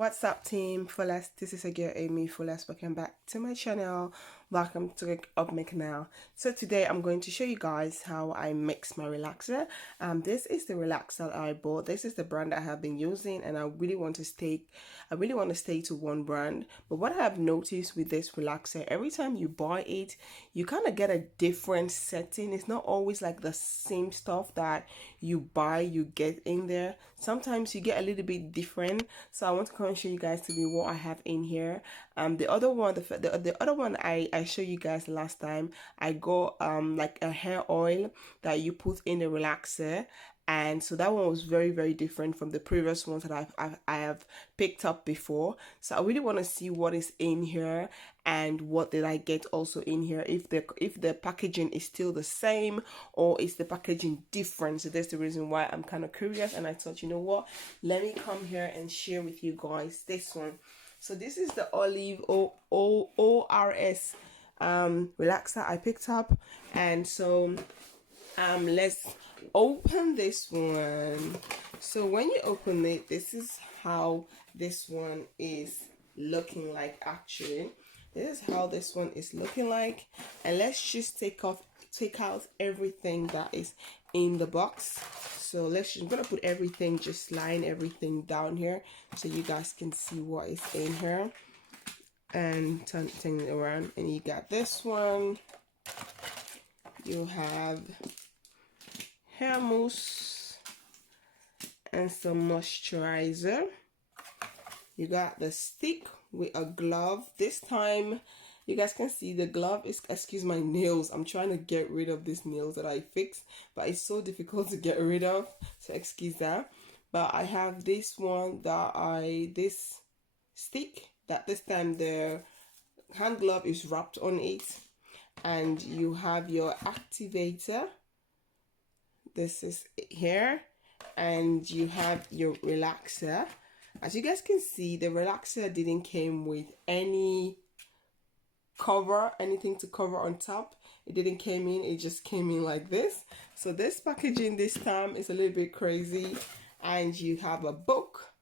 What's up, team Fullest? This is a girl Amifullest. Welcome back to my channel. Welcome to my canal. So today I'm going to show you guys how I mix my relaxer. This is the relaxer I bought. This is the brand I have been using, and I really want to stay to one brand. But what I have noticed with this relaxer, every time you buy it, you kind of get a different setting. It's not always like the same stuff that you buy, you get in there. Sometimes you get a little bit different. So I want to come and show you guys to be what I have in here. The other one I showed you guys last time. I got like a hair oil that you put in the relaxer, and so that one was very different from the previous ones that I have picked up before. So I really want to see what is in here and what did I get also in here, if the packaging is still the same or is the packaging different. So that's the reason why I'm kind of curious, and I thought, you know what, let me come here and share with you guys this one. So this is the Olive ORS relaxer I picked up, and so let's open this one. So when you open it, this is how this one is looking like. Actually, this is how this one is looking like, and let's just take out everything that is in the box. So I'm gonna put everything, just line everything down here so you guys can see what is in here, and turn it around. And you got this one. You have hair mousse and some moisturizer. You got the stick with a glove. This time you guys can see the glove is, excuse my nails, I'm trying to get rid of these nails that I fixed, but it's so difficult to get rid of, so excuse that. But I have this one this stick that this time the hand glove is wrapped on it, and you have your activator. This is here, and you have your relaxer. As you guys can see, the relaxer didn't came with any cover, anything to cover on top. It didn't came in, it just came in like this. So this packaging this time is a little bit crazy, and you have a book.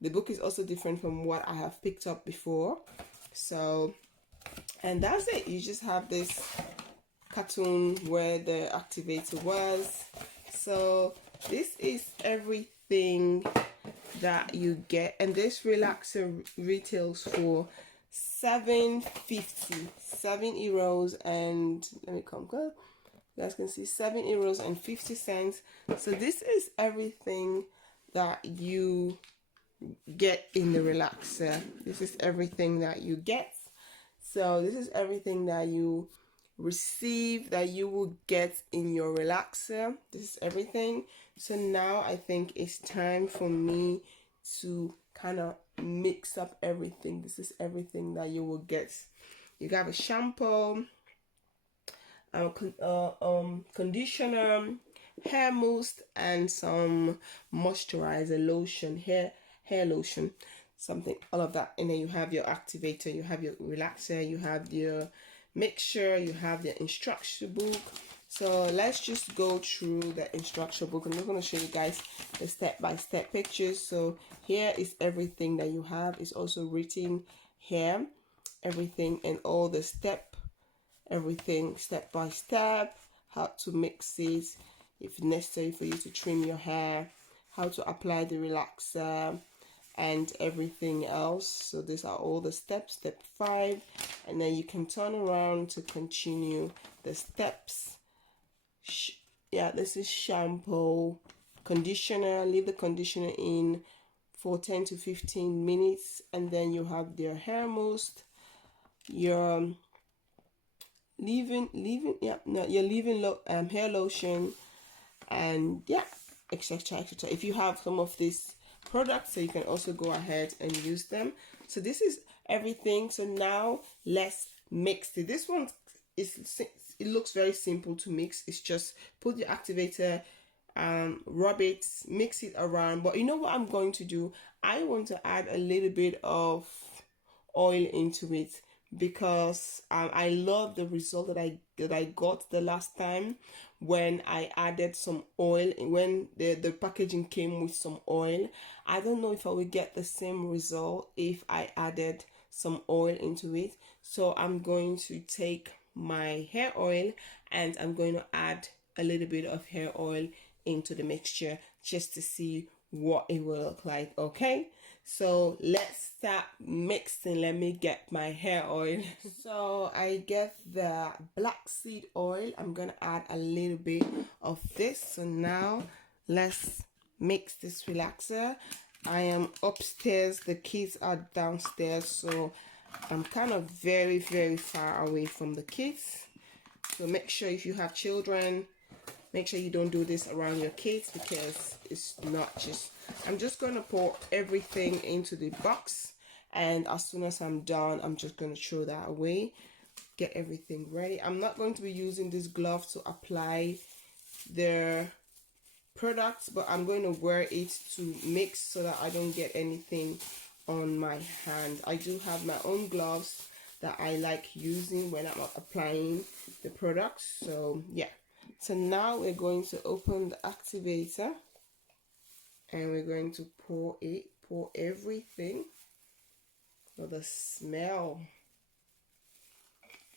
The book is also different from what I have picked up before. So, and that's it. You just have this cartoon where the activator was. So this is everything that you get, and this relaxer retails for €7.50, €7, and let me come good. You guys can see €7.50. So this is everything that you get in the relaxer. This is everything that you get. So this is everything that you receive, that you will get in your relaxer. This is everything. So now I think it's time for me to kind of mix up everything. This is everything that you will get. You got a shampoo, conditioner, hair mousse, and some moisturizer, lotion, hair lotion, something, all of that. And then you have your activator, you have your relaxer, you have your mixture, you have the instruction book. So let's just go through the instruction book. I'm just going to show you guys the step-by-step pictures. So here is everything that you have. It's also written here, everything and all the everything step by step, how to mix it, if necessary for you to trim your hair, how to apply the relaxer, and everything else. So these are all the steps. Step 5, and then you can turn around to continue the steps. Yeah, this is shampoo, conditioner. Leave the conditioner in for 10 to 15 minutes, and then you have your hair mousse, your hair lotion, and yeah, etc. If you have some of these products, so you can also go ahead and use them. So this is everything. So now let's mix it. This one it looks very simple to mix. It's just put your activator, rub it, mix it around. But you know what I'm going to do? I want to add a little bit of oil into it, because I love the result that I got the last time when I added some oil, when the packaging came with some oil. I don't know if I will get the same result if I added some oil into it. So I'm going to take my hair oil and I'm going to add a little bit of hair oil into the mixture just to see what it will look like. Okay, so let's start mixing. Let me get my hair oil. So I get the black seed oil. I'm gonna add a little bit of this. So now let's mix this relaxer. I am upstairs, the kids are downstairs, so I'm kind of very far away from the kids. So make sure if you have children, make sure you don't do this around your kids, because it's not just, I'm just going to pour everything into the box, and as soon as I'm done, I'm just going to throw that away, get everything ready. I'm not going to be using this glove to apply the products, but I'm going to wear it to mix so that I don't get anything on my hand. I do have my own gloves that I like using when I'm applying the products. So yeah, so now we're going to open the activator and we're going to pour everything for the smell,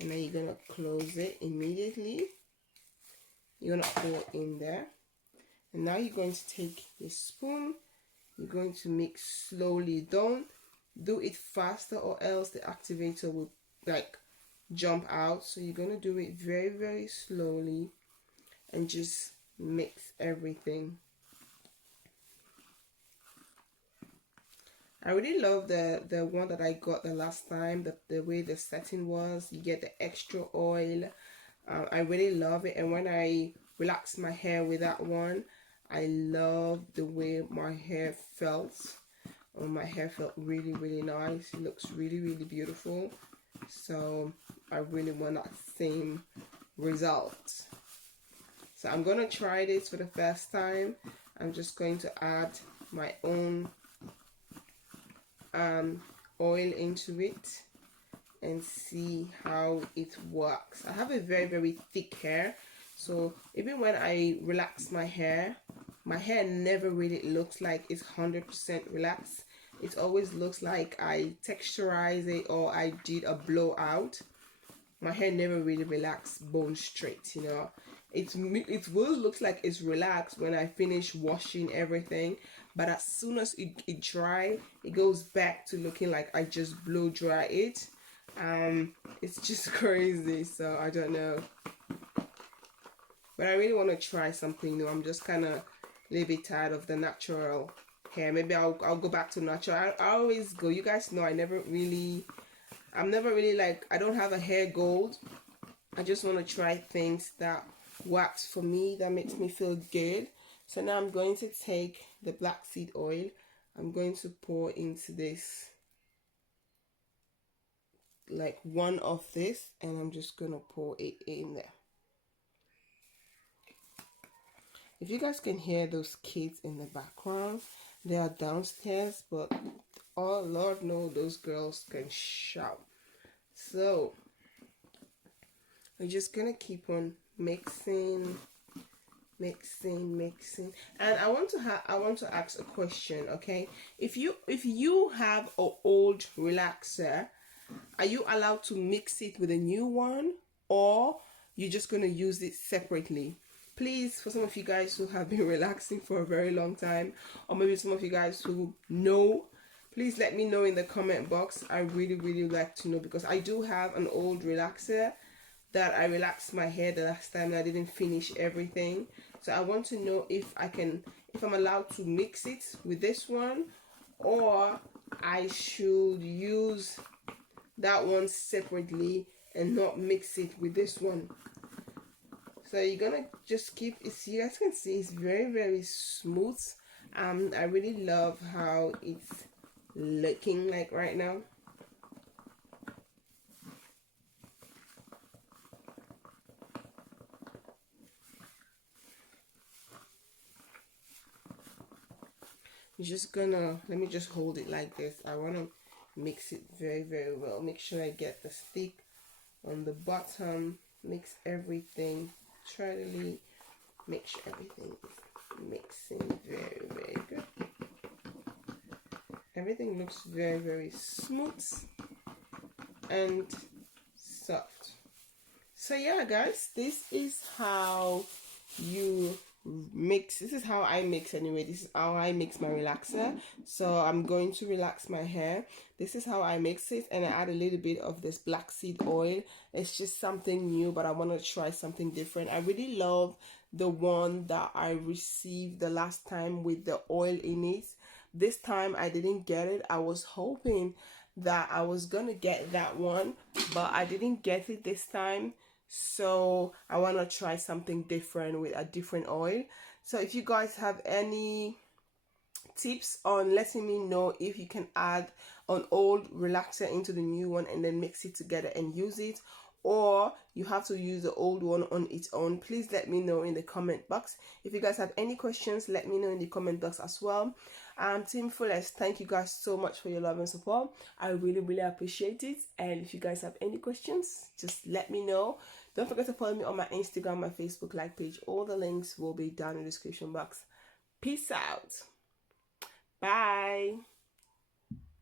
and then you're gonna close it immediately. You're gonna pour in there, and now you're going to take your spoon. You're going to mix slowly. Don't do it faster or else the activator will like jump out. So you're going to do it very slowly and just mix everything. I really love the one that I got the last time, the way the setting was. You get the extra oil. I really love it, and when I relax my hair with that one, I love the way my hair felt. My hair felt really nice. It looks really beautiful. So I really want that same result. So I'm gonna try this for the first time. I'm just going to add my own oil into it and see how it works. I have a very thick hair, so even when I relax my hair never really looks like it's 100% relaxed. It always looks like I texturize it or I did a blowout. My hair never really relaxed bone straight, you know. It will look like it's relaxed when I finish washing everything, but as soon as it dry, it goes back to looking like I just blow dry it. It's just crazy, so I don't know, but I really want to try something new. I'm just kind of a little bit tired of the natural hair. Maybe I'll go back to natural. I always go, you guys know, I'm never really like, I don't have a hair gold. I just want to try things that works for me, that makes me feel good. So now I'm going to take the black seed oil. I'm going to pour into this, like one of this, and I'm just gonna pour it in there. If you guys can hear those kids in the background, they are downstairs, but oh Lord, no, those girls can shout. So we're just gonna keep on mixing, and I want to ask a question. Okay, if you have an old relaxer, are you allowed to mix it with a new one, or you're just going to use it separately? Please, for some of you guys who have been relaxing for a very long time, or maybe some of you guys who know, please let me know in the comment box. I really like to know, because I do have an old relaxer that I relaxed my hair the last time and I didn't finish everything. So I want to know if I'm allowed to mix it with this one, or I should use that one separately and not mix it with this one. So you're gonna just keep it. You guys can see it's very smooth. I really love how it's looking like right now. You're just gonna, let me just hold it like this. I want to mix it very well. Make sure I get the stick on the bottom, mix everything, try to really make sure everything is mixing very good. Everything looks very smooth and soft. So yeah guys, this is how you mix. This is how I mix anyway. This is how I mix my relaxer. So I'm going to relax my hair. This is how I mix it, and I add a little bit of this black seed oil. It's just something new, but I want to try something different. I really love the one that I received the last time with the oil in it. This time I didn't get it. I was hoping that I was gonna get that one, but I didn't get it this time. So I want to try something different with a different oil. So if you guys have any tips on letting me know if you can add an old relaxer into the new one and then mix it together and use it, or you have to use the old one on its own, please let me know in the comment box. If you guys have any questions, let me know in the comment box as well. Team Fullest, thank you guys so much for your love and support. I really appreciate it. And if you guys have any questions, just let me know. Don't forget to follow me on my Instagram, my Facebook like page. All the links will be down in the description box. Peace out. Bye.